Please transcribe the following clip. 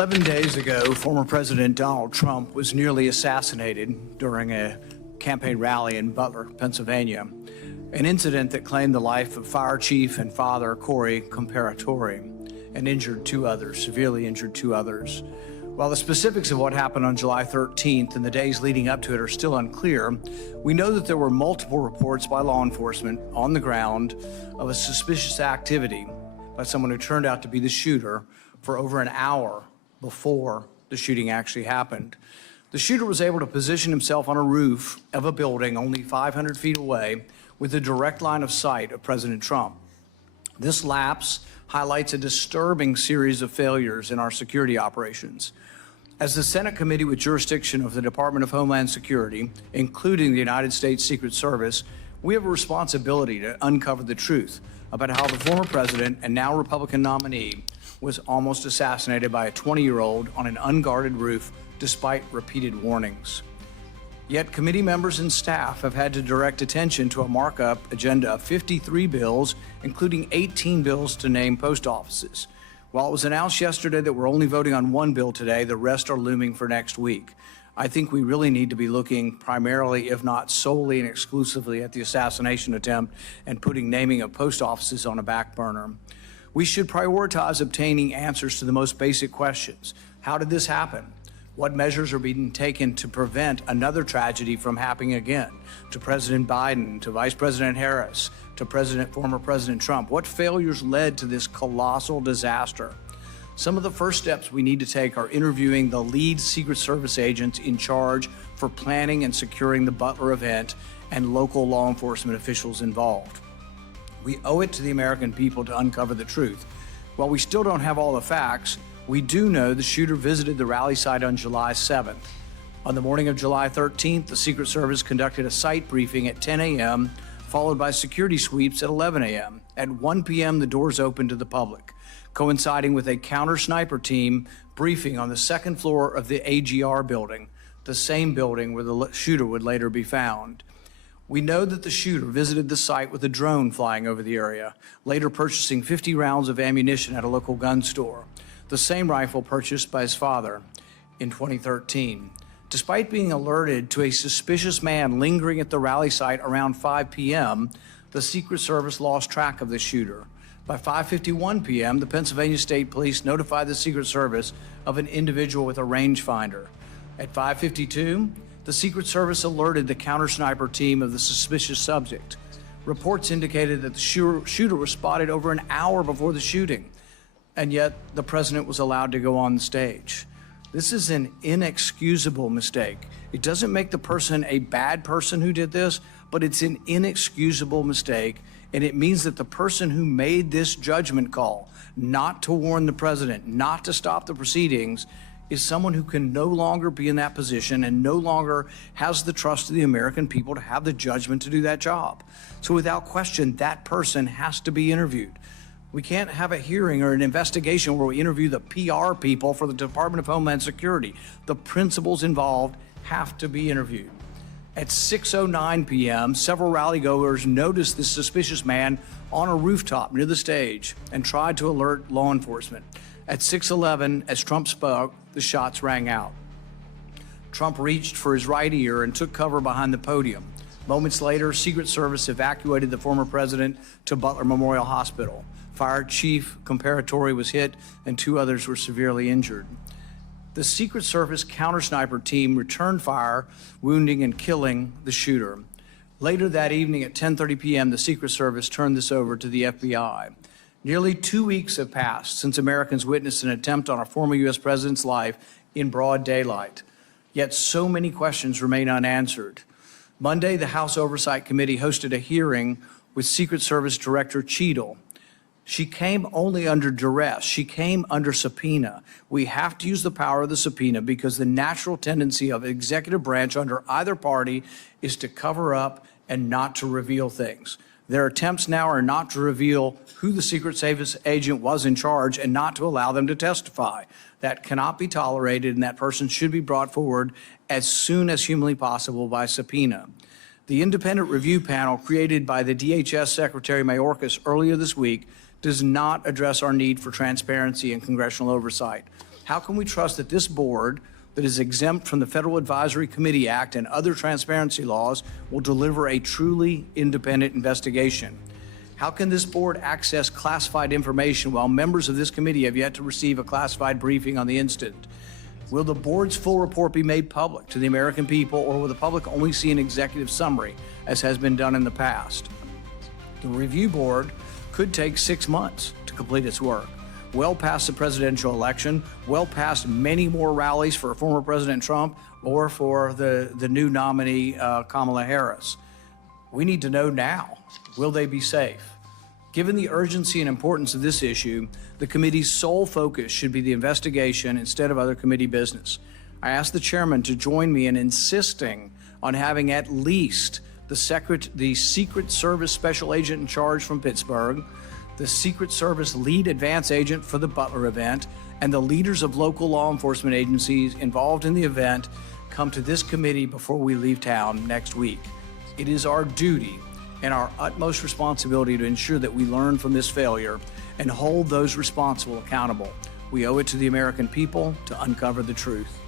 11 days ago, former President Donald Trump was nearly assassinated during a campaign rally in Butler, Pennsylvania, an incident that claimed the life of Fire Chief and Father Corey Comparatori and severely injured two others. While the specifics of what happened on July 13th and the days leading up to it are still unclear, we know that there were multiple reports by law enforcement on the ground of a suspicious activity by someone who turned out to be the shooter for over an hour before the shooting actually happened. The shooter was able to position himself on a roof of a building only 500 feet away with a direct line of sight of President Trump. This lapse highlights a disturbing series of failures in our security operations. As the Senate committee with jurisdiction of the Department of Homeland Security, including the United States Secret Service, we have a responsibility to uncover the truth about how the former president and now Republican nominee was almost assassinated by a 20-year-old on an unguarded roof despite repeated warnings. Yet committee members and staff have had to direct attention to a markup agenda of 53 bills, including 18 bills to name post offices. While it was announced yesterday that we're only voting on one bill today, the rest are looming for next week. I think we really need to be looking primarily, if not solely and exclusively, at the assassination attempt and putting naming of post offices on a back burner. We should prioritize obtaining answers to the most basic questions. How did this happen? What measures are being taken to prevent another tragedy from happening again? To President Biden, to Vice President Harris, to former President Trump, what failures led to this colossal disaster? Some of the first steps we need to take are interviewing the lead Secret Service agents in charge for planning and securing the Butler event and local law enforcement officials involved. We owe it to the American people to uncover the truth. While we still don't have all the facts, we do know the shooter visited the rally site on July 7th. On the morning of July 13th, the Secret Service conducted a site briefing at 10 a.m., followed by security sweeps at 11 a.m. At 1 p.m., the doors opened to the public, coinciding with a counter-sniper team briefing on the second floor of the AGR building, the same building where the shooter would later be found. We know that the shooter visited the site with a drone flying over the area, later purchasing 50 rounds of ammunition at a local gun store, the same rifle purchased by his father in 2013. Despite being alerted to a suspicious man lingering at the rally site around 5 p.m., the Secret Service lost track of the shooter. By 5:51 p.m., the Pennsylvania State Police notified the Secret Service of an individual with a rangefinder. At 5:52, the Secret Service alerted the counter-sniper team of the suspicious subject. Reports indicated that the shooter was spotted over an hour before the shooting, and yet the president was allowed to go on the stage. This is an inexcusable mistake. It doesn't make the person a bad person who did this, but it's an inexcusable mistake, and it means that the person who made this judgment call, not to warn the president, not to stop the proceedings, is someone who can no longer be in that position and no longer has the trust of the American people to have the judgment to do that job. So without question, that person has to be interviewed. We can't have a hearing or an investigation where we interview the PR people for the Department of Homeland Security. The principals involved have to be interviewed. At 6:09 p.m., several rallygoers noticed this suspicious man on a rooftop near the stage and tried to alert law enforcement. At 6:11, as Trump spoke, the shots rang out. Trump reached for his right ear and took cover behind the podium. Moments later, Secret Service evacuated the former president to Butler Memorial Hospital. Fire Chief Comparatori was hit and two others were severely injured. The Secret Service counter-sniper team returned fire, wounding and killing the shooter. Later that evening at 10:30 p.m., the Secret Service turned this over to the FBI. Nearly 2 weeks have passed since Americans witnessed an attempt on a former U.S. president's life in broad daylight. Yet so many questions remain unanswered. Monday, the House Oversight Committee hosted a hearing with Secret Service Director Cheadle. She came only under duress. She came under subpoena. We have to use the power of the subpoena because the natural tendency of the executive branch under either party is to cover up and not to reveal things. Their attempts now are not to reveal who the Secret Service agent was in charge and not to allow them to testify. That cannot be tolerated, and that person should be brought forward as soon as humanly possible by subpoena. The independent review panel created by the DHS Secretary Mayorkas earlier this week does not address our need for transparency and congressional oversight. How can we trust that this board that is exempt from the Federal Advisory Committee Act and other transparency laws will deliver a truly independent investigation? How can this board access classified information while members of this committee have yet to receive a classified briefing on the incident? Will the board's full report be made public to the American people, or will the public only see an executive summary, as has been done in the past? The review board could take 6 months to complete its work, well past the presidential election, well past many more rallies for former President Trump or for the new nominee, Kamala Harris. We need to know now, will they be safe? Given the urgency and importance of this issue, the committee's sole focus should be the investigation instead of other committee business. I ask the chairman to join me in insisting on having at least the Secret Service Special Agent in charge from Pittsburgh, the Secret Service lead advance agent for the Butler event, and the leaders of local law enforcement agencies involved in the event come to this committee before we leave town next week. It is our duty and our utmost responsibility to ensure that we learn from this failure and hold those responsible accountable. We owe it to the American people to uncover the truth.